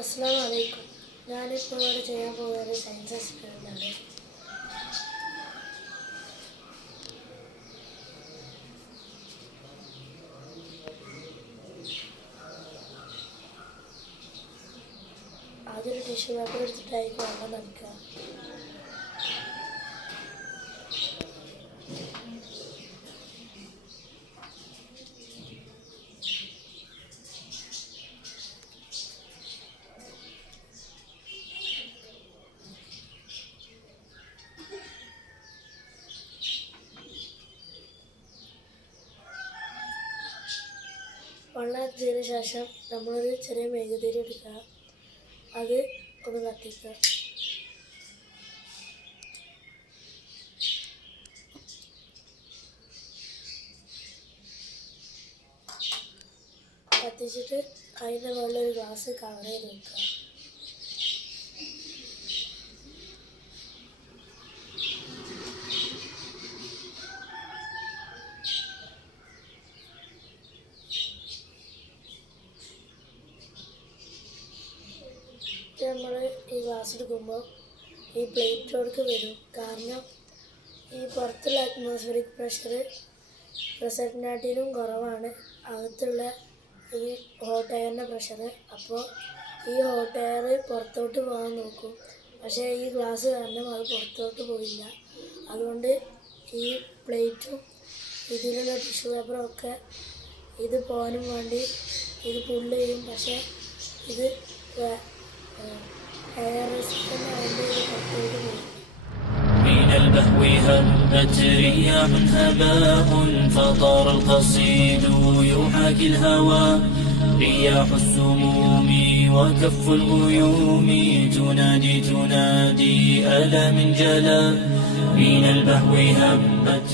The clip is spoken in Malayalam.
അസ്സലാമു അലൈക്കും. ഞാനിപ്പോൾ ഇവിടെ ചെയ്യാൻ പോകുന്നത് സയൻസ് എക്സ്പെരിമെൻ്റ് ആണ്. ആദ്യം ഒരു ടിഷ്യൂ പേപ്പർ എടുത്തിട്ടായിരിക്കും വെള്ളം നനയ്ക്കുക. വെള്ളം എത്തിയതിനു ശേഷം നമ്മളൊരു ചെറിയ മെഴുകുതിരി എടുക്കുക, അത് ഒന്ന് കത്തിക്കുക. കത്തിച്ചിട്ട് അതിൻ്റെ മുകളിൽ ഒരു ഗ്ലാസ് കവർ ചെയ്ത് വെക്കുക. നമ്മൾ ഈ ഗ്ലാസ് എടുക്കുമ്പോൾ ഈ പ്ലേറ്റിലോട്ട് വരും. കാരണം ഈ പുറത്തുള്ള അറ്റ്മോസ്ഫിയറിക് പ്രഷറിനാട്ടിലും കുറവാണ് അകത്തുള്ള ഈ ഹോട്ട് എയറിൻ്റെ പ്രഷർ. അപ്പോൾ ഈ ഹോട്ട് എയർ പുറത്തോട്ട് പോകാൻ നോക്കും, പക്ഷേ ഈ ഗ്ലാസ് കാരണം അത് പുറത്തോട്ട് പോയില്ല. അതുകൊണ്ട് ഈ പ്ലേറ്റും ഇതിലുള്ള ടിഷ്യൂ പേപ്പറും ഒക്കെ ഇത് പോകാനും വേണ്ടി ഇത് പുള്ള് ചെയ്യും. പക്ഷേ ഇത് من البهو هبت رياح هباء فطار القصيد يحاكي الهوى رياح السموم وكف الغيوم تنادي ألا من جلا من البهو هبت